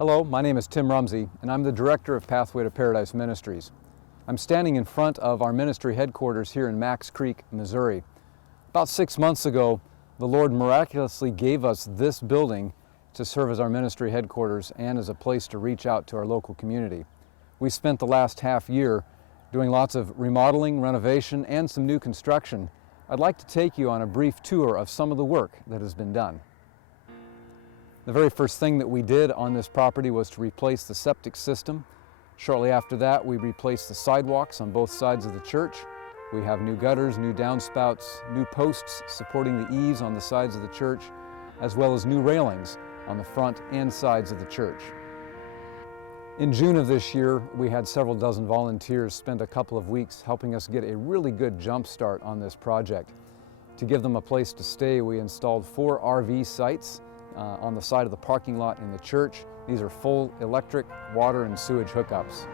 Hello, my name is Tim Rumsey, and I'm the Director of Pathway to Paradise Ministries. I'm standing in front of our ministry headquarters here in Max Creek, Missouri. About 6 months ago, the Lord miraculously gave us this building to serve as our ministry headquarters and as a place to reach out to our local community. We spent the last half year doing lots of remodeling, renovation, and some new construction. I'd like to take you on a brief tour of some of the work that has been done. The very first thing that we did on this property was to replace the septic system. Shortly after that, we replaced the sidewalks on both sides of the church. We have new gutters, new downspouts, new posts supporting the eaves on the sides of the church, as well as new railings on the front and sides of the church. In June of this year, we had several dozen volunteers spend a couple of weeks helping us get a really good jump start on this project. To give them a place to stay, we installed 4 RV sites on the side of the parking lot in the church. These are full electric, water, and sewage hookups.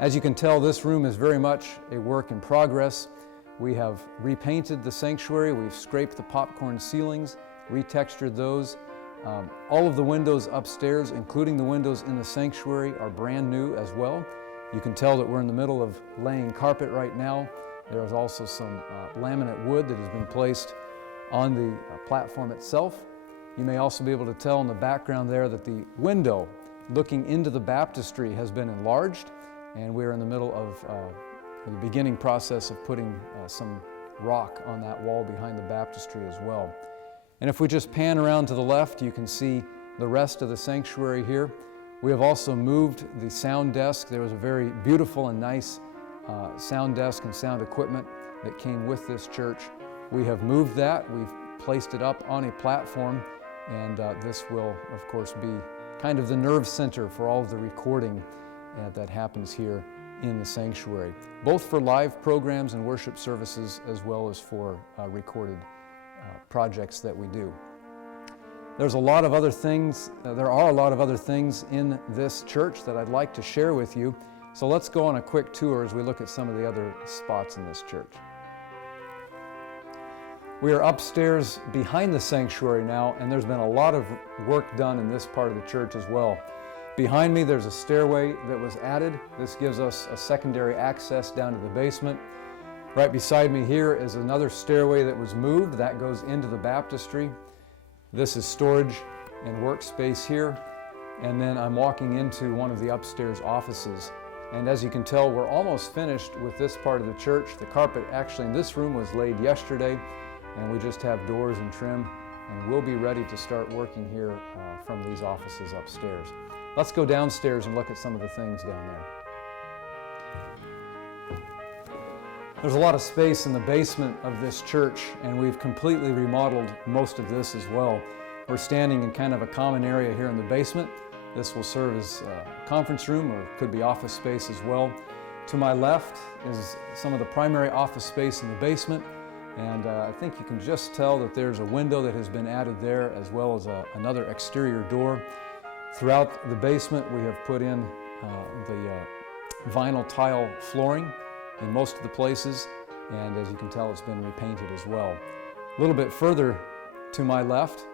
As you can tell, this room is very much a work in progress. We have repainted the sanctuary, we've scraped the popcorn ceilings, retextured those. All of the windows upstairs, including the windows in the sanctuary, are brand new as well. You can tell that we're in the middle of laying carpet right now. There is also some laminate wood that has been placed on the platform itself. You may also be able to tell in the background there that the window looking into the baptistry has been enlarged, and we're in the middle of the beginning process of putting some rock on that wall behind the baptistry as well. And if we just pan around to the left, you can see the rest of the sanctuary here. We have also moved the sound desk. There was a very beautiful and nice sound desk and sound equipment that came with this church. We have moved that. We've placed it up on a platform, and this will, of course, be kind of the nerve center for all of the recording that happens here in the sanctuary, both for live programs and worship services, as well as for recorded projects that we do. There are a lot of other things in this church that I'd like to share with you. So let's go on a quick tour as we look at some of the other spots in this church. We are upstairs behind the sanctuary now, and there's been a lot of work done in this part of the church as well. Behind me, there's a stairway that was added. This gives us a secondary access down to the basement. Right beside me here is another stairway that was moved. That goes into the baptistry. This is storage and workspace here. And then I'm walking into one of the upstairs offices. And as you can tell, we're almost finished with this part of the church. The carpet actually in this room was laid yesterday, and we just have doors and trim, and we'll be ready to start working here from these offices upstairs. Let's go downstairs and look at some of the things down there. There's a lot of space in the basement of this church, and we've completely remodeled most of this as well. We're standing in kind of a common area here in the basement. This will serve as a conference room, or could be office space as well. To my left is some of the primary office space in the basement, and I think you can just tell that there's a window that has been added there, as well as another exterior door. Throughout the basement, we have put in the vinyl tile flooring in most of the places, and as you can tell, it's been repainted as well. A little bit further to my left,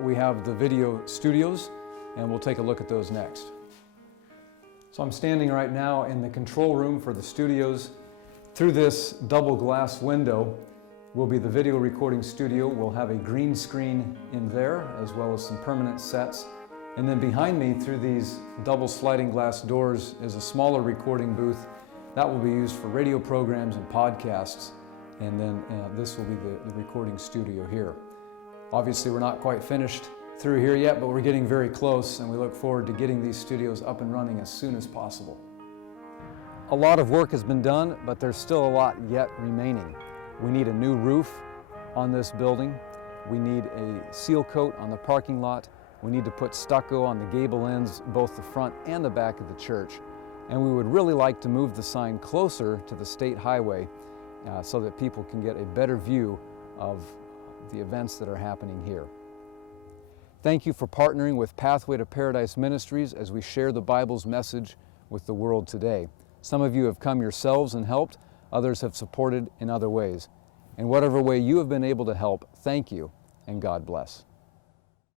we have the video studios, and we'll take a look at those next. So I'm standing right now in the control room for the studios. Through this double glass window will be the video recording studio. We'll have a green screen in there, as well as some permanent sets. And then behind me, through these double sliding glass doors, is a smaller recording booth. That will be used for radio programs and podcasts. And then this will be the recording studio here. Obviously, we're not quite finished through here yet, but we're getting very close, and we look forward to getting these studios up and running as soon as possible. A lot of work has been done, but there's still a lot yet remaining. We need a new roof on this building. We need a seal coat on the parking lot. We need to put stucco on the gable ends, both the front and the back of the church. And we would really like to move the sign closer to the state highway so that people can get a better view of the events that are happening here. Thank you for partnering with Pathway to Paradise Ministries as we share the Bible's message with the world today. Some of you have come yourselves and helped, others have supported in other ways. In whatever way you have been able to help, thank you, and God bless.